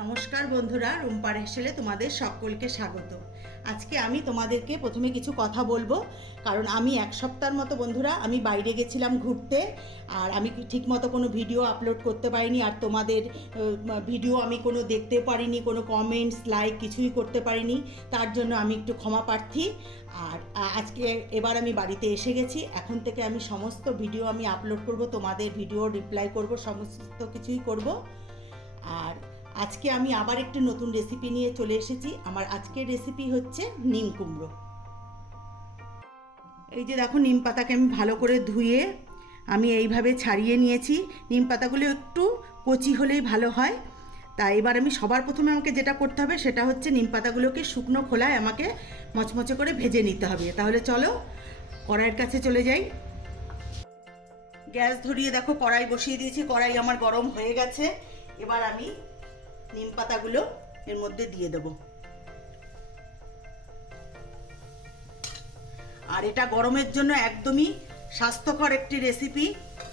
নমস্কার বন্ধুরা, রুম্পার হেসেলে তোমাদের সকলকে স্বাগত। আজকে আমি তোমাদেরকে প্রথমে কিছু কথা বলব, কারণ আমি এক সপ্তাহের মতো বন্ধুরা, আমি বাইরে গেছিলাম ঘুরতে, আর আমি ঠিকমতো কোনো ভিডিও আপলোড করতে পারিনি, আর তোমাদের ভিডিও আমি কোনো দেখতে পারিনি, কোনো কমেন্টস লাইক কিছুই করতে পারিনি, তার জন্য আমি একটু ক্ষমা প্রার্থী। আর আজকে এবার আমি বাড়িতে এসে গেছি, এখন থেকে আমি সমস্ত ভিডিও আমি আপলোড করব, তোমাদের ভিডিও রিপ্লাই করব, সমস্ত কিছুই করব। আর আজকে আমি আবার একটি নতুন রেসিপি নিয়ে চলে এসেছি। আমার আজকের রেসিপি হচ্ছে নিম কুমড়ো। এই যে দেখো, নিম পাতাকে আমি ভালো করে ধুয়ে আমি এইভাবে ছাড়িয়ে নিয়েছি। নিম পাতাগুলো একটু কচি হলেই ভালো হয়। তা এবার আমি সবার প্রথমে আমাকে যেটা করতে হবে, সেটা হচ্ছে নিম পাতাগুলোকে শুকনো খোলায় আমাকে মচমচে করে ভেজে নিতে হবে। তাহলে চলো, কড়াইয়ের কাছে চলে যাই। গ্যাস ধরিয়ে দেখো, কড়াই বসিয়ে দিয়েছি, কড়াই আমার গরম হয়ে গেছে। এবার আমি নিম পাতাগুলো এর মধ্যে দিয়ে দেব। আর এটা গরমের জন্য একদমই স্বাস্থ্যকর একটি রেসিপি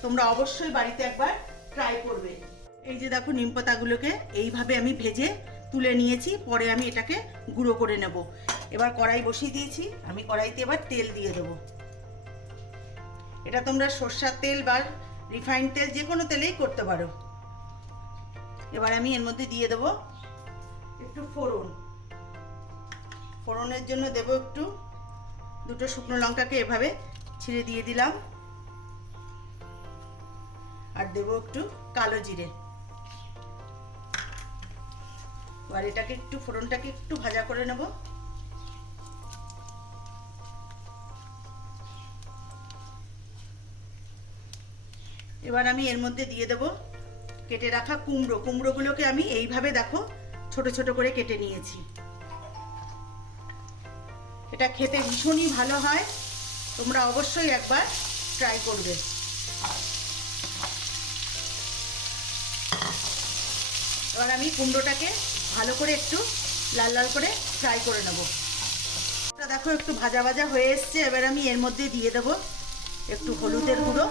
তোমরা অবশ্যই বাড়িতে একবার ট্রাই করবে। এই যে দেখো নিম পাতাগুলোকে এইভাবে আমি ভেজে তুলে নিয়েছি, পরে আমি এটাকে গুঁড়ো করে নেব। এবার কড়াই বসিয়ে দিয়েছি, আমি কড়াইতে এবার তেল দিয়ে দেবো। এটা তোমরা সর্ষার তেল বা রিফাইন তেল যে কোনো তেলেই করতে পারো। এবার আমি এর মধ্যে দিয়ে দেবো একটু ফোড়ন। ফোড়নের জন্য দেব একটু দুটো শুকনো লঙ্কাকে এভাবে ছিঁড়ে দিয়ে দিলাম। আর দেব একটু কালো জিরে। এবার এটাকে একটু, ফোড়নটাকে একটু ভাজা করে নেব। এবার আমি এর মধ্যে দিয়ে দেব কেটে রাখা কুমড়ো। কুমড়োগুলোকে আমি এইভাবে দেখো, ছোট ছোট করে কেটে নিয়েছি। এটা খেতে ভীষণই ভালো হয়। তোমরা অবশ্যই একবার ট্রাই করবে। এবার আমি কুমড়োটাকে ভালো করে একটু লাল লাল করে ফ্রাই করে নেব। দেখো একটু ভাজা ভাজা হয়ে এসছে। এবার আমি এর মধ্যে দিয়ে দেবো একটু হলুদের গুঁড়ো।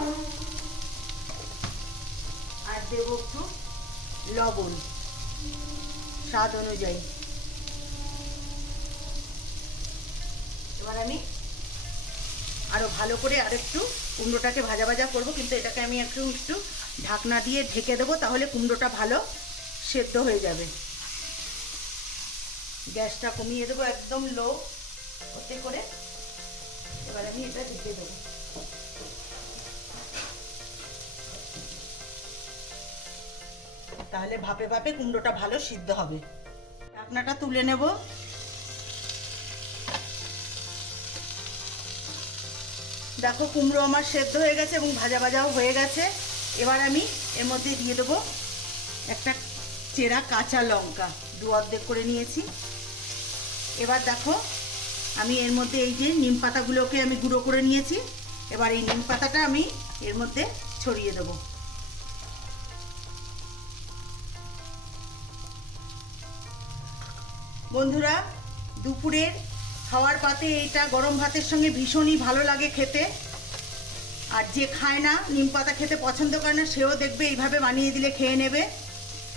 দেবো একটু লবণ, স্বাদ অনুযায়ী। এবার আমি আরও ভালো করে আর একটু কুমড়োটাকে ভাজা ভাজা করব, কিন্তু এটাকে আমি একটু একটু ঢাকনা দিয়ে ঢেকে দেবো, তাহলে কুমড়োটা ভালো সেদ্ধ হয়ে যাবে। গ্যাসটা কমিয়ে দেবো একদম লো, ওতে করে। এবার আমি এটা ঢেকে দেবো। তাহলে ভাপে ভাপে কুমড়োটা ভালো সিদ্ধ হবে। ঢাকনাটা তুলে নেব। দেখো কুমড়ো আমার সেদ্ধ হয়ে গেছে এবং ভাজা ভাজাও হয়ে গেছে। এবার আমি এর মধ্যে দিয়ে দেবো একটা চেরা কাঁচা লঙ্কা। দু অর্ধেক করে নিয়েছি। এবার দেখো আমি এর মধ্যে এই যে নিম পাতাগুলোকে আমি গুঁড়ো করে নিয়েছি। এবার এই নিম পাতাটা আমি এর মধ্যে ছড়িয়ে দেবো। বন্ধুরা, দুপুরের খাওয়ার পাতে এইটা গরম ভাতের সঙ্গে ভীষণই ভালো লাগে খেতে। আর যে খায় না, নিম পাতা খেতে পছন্দ করে না, সেও দেখবে এইভাবে বানিয়ে দিলে খেয়ে নেবে।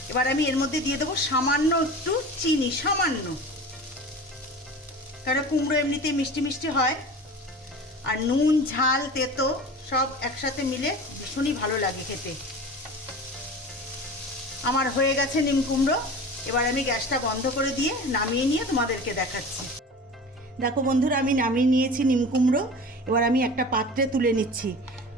এবার আমি এর মধ্যে দিয়ে দেবো সামান্য একটু চিনি, সামান্য। কারণ কুমড়ো এমনিতেই মিষ্টি মিষ্টি হয়। আর নুন, ঝাল, তেতো সব একসাথে মিলে ভীষণই ভালো লাগে খেতে। আমার হয়ে গেছে নিম কুমড়ো। এবার আমি গ্যাসটা বন্ধ করে দিয়ে নামিয়ে নিয়ে তোমাদেরকে দেখাচ্ছি। দেখো বন্ধুরা, আমি নামিয়ে নিয়েছি নিমকুমড়ো এবার আমি একটা পাত্রে তুলে নিচ্ছি।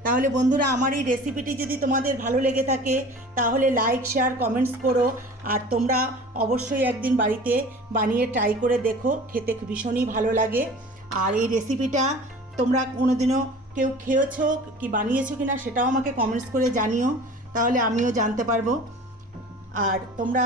তাহলে বন্ধুরা, আমার এই রেসিপিটি যদি তোমাদের ভালো লেগে থাকে, তাহলে লাইক, শেয়ার, কমেন্টস করো। আর তোমরা অবশ্যই একদিন বাড়িতে বানিয়ে ট্রাই করে দেখো, খেতে ভীষণই ভালো লাগে। আর এই রেসিপিটা তোমরা কোনোদিনও কেউ খেয়েছো কি বানিয়েছো কি না সেটাও আমাকে কমেন্টস করে জানিও। তাহলে আমিও জানতে পারব। আর তোমরা